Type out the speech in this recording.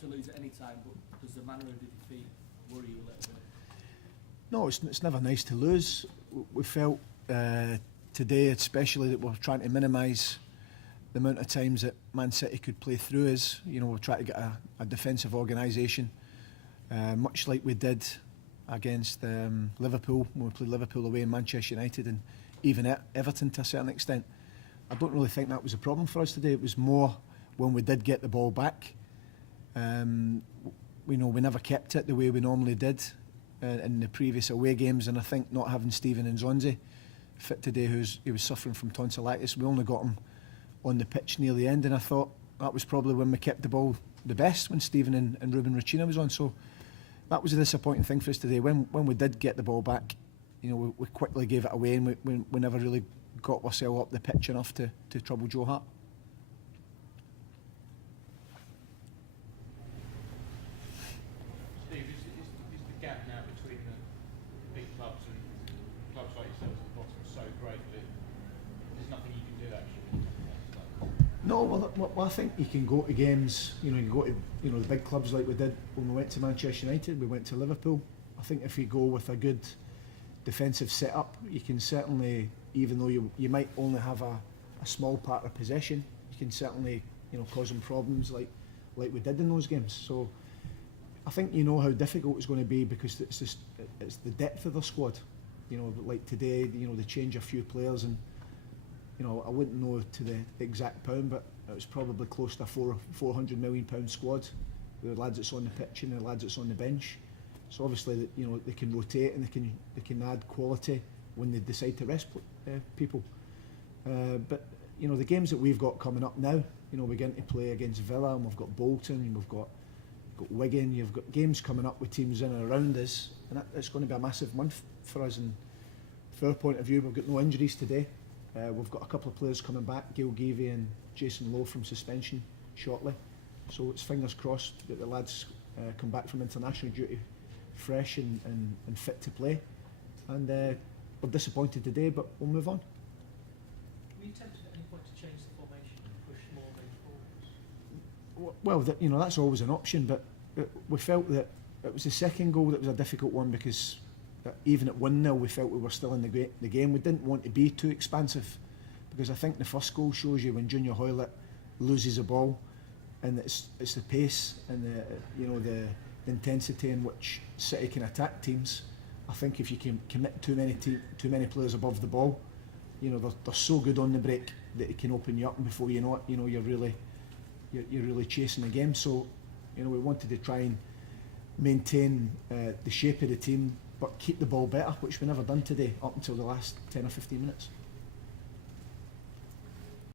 to lose at any time, but does the manner of the defeat worry you a little bit? No, it's never nice to lose. We felt today especially that we're trying to minimise the amount of times that Man City could play through us. You know, we're trying to get a defensive organisation, much like we did against Liverpool, when we played Liverpool away in Manchester United, and even Everton to a certain extent. I don't really think that was a problem for us today. It was more when we did get the ball back. We never kept it the way we normally did in the previous away games, and I think not having Steven Nzonzi fit today, he was suffering from tonsillitis, we only got him on the pitch near the end, and I thought that was probably when we kept the ball the best, when Steven and Ruben Rachina was on. So that was a disappointing thing for us today. When we did get the ball back, you know, we quickly gave it away, and we never really got ourselves up the pitch enough to trouble Joe Hart. Steve, is the gap now between the big clubs and clubs like yourselves at the bottom so great that there's nothing you can do actually? No, well, I think you can go to games, you can go to the big clubs like we did when we went to Manchester United, we went to Liverpool. I think if you go with a good defensive setup, you can certainly, even though you might only have a small part of possession, you can certainly cause them problems like we did in those games. So I think you know how difficult it's going to be, because it's the depth of the squad. Like today, they change a few players, and I wouldn't know to the exact pound, but it was probably close to a £400 million squad, with the lads that's on the pitch and the lads that's on the bench. So obviously, they can rotate and they can add quality when they decide to rest people. But the games that we've got coming up now, we're getting to play against Villa, and we've got Bolton, and we've got Wigan. You've got games coming up with teams in and around us, and it's going to be a massive month for us. And from our point of view, we've got no injuries today. We've got a couple of players coming back, Gil Gavey and Jason Lowe from suspension shortly. So it's fingers crossed that the lads come back from international duty fresh and fit to play. And we're disappointed today, but we'll move on. Were you tempted at any point to change the formation and push more going forwards? Well, that's always an option, but we felt that it was the second goal that was a difficult one, because even at 1-0 we felt we were still in the game. We didn't want to be too expansive, because I think the first goal shows you when Junior Hoilett loses a ball, and it's the pace and the intensity in which City can attack teams. I think if you can commit too many players above the ball, they're so good on the break that it can open you up, and before you know it, you're really chasing the game. So we wanted to try and maintain the shape of the team, but keep the ball better, which we never done today up until the last 10 or 15 minutes.